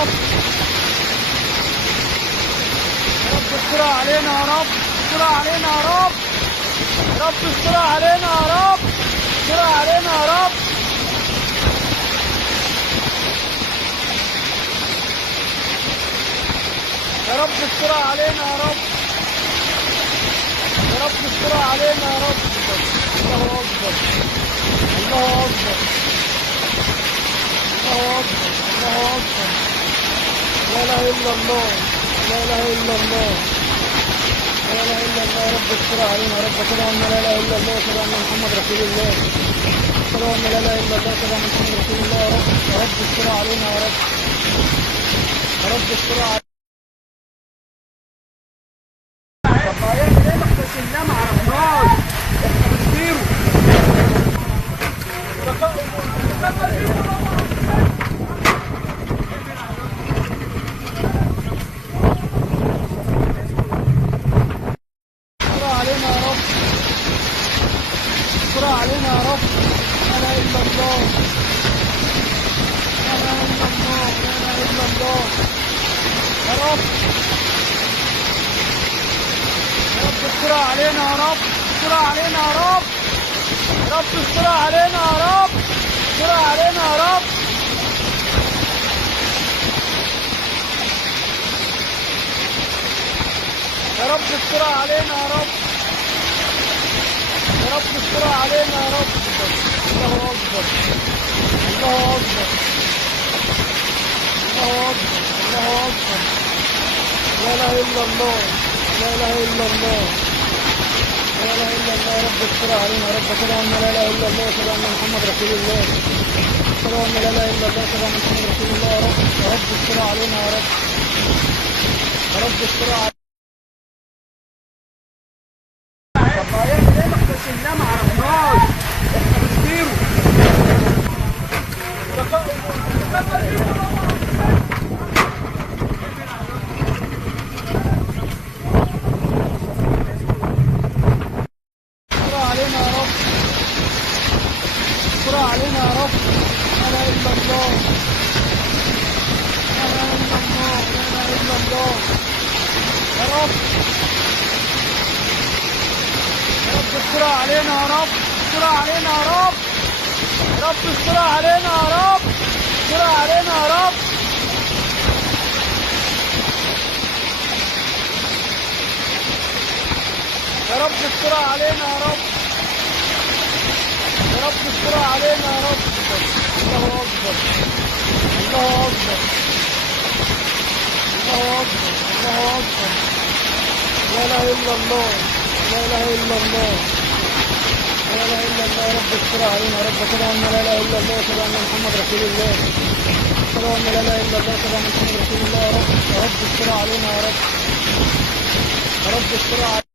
رب. يا رب استر علينا يا رب، استر علينا يا رب. يا رب استر علينا يا رب، استر علينا يا رب. يا رب استر علينا يا رب، يا رب استر علينا يا رب. الله اكبر، الله اكبر، الله اكبر، الله اكبر. لا اله الا الله، لا اله الا الله، لا اله الا الله. يا رب استر علينا يا رب. اشهد ان لا اله الا الله، اشهد ان محمد رسول الله، اشهد ان لا اله الا الله، اشهد ان محمد رسول الله. يا رب، يا رب استر علينا يا رب، يا رب استر علينا. طب ما هيعمل ايه؟ ما احنا شلناه ما عرفناش، احنا بنطيره. استر علينا يا رب، استر علينا يا رب. لا اله الا الله، لا اله الا الله، لا اله الا الله. يا رب، يا رب استر علينا يا رب، استر علينا يا رب. يا رب استر علينا يا رب، استر علينا يا رب. يا رب استر علينا يا رب، يا رب استر علينا يا رب. الله اكبر، الله اكبر، الله اكبر، الله اكبر. لا اله الا الله، لا اله الا الله، لا اله الا الله. يا رب استر علينا يا رب. اشهد ان لا اله الا الله، اشهد ان محمد رسول الله، اشهد ان لا اله الا الله، اشهد ان محمد رسول الله. يا رب، يا رب استر علينا يا رب، يا رب استر علينا. طب ما هيعمل ايه؟ ما احنا شلناه ما عرفناش، احنا بنطيره. استر علينا يا رب، استر علينا يا رب. لا اله الا الله، لا اله الا الله، لا اله الا الله. يا رب، يا رب استر علينا يا رب، استر علينا يا رب. يا رب استر علينا يا رب، استر علينا يا رب. يا رب استر علينا يا رب، يا رب استر علينا يا رب. الله اكبر، الله اكبر، الله اكبر، الله اكبر. لا اله الا الله، لا اله الا الله، لا اله الا الله. يا رب استر علينا يا رب. اشهد ان لا اله الا الله، اشهد ان محمد رسول الله، اشهد ان لا اله الا الله، اشهد ان محمد رسول الله. يا رب، يا رب استر علينا يا رب، يا رب استر علينا.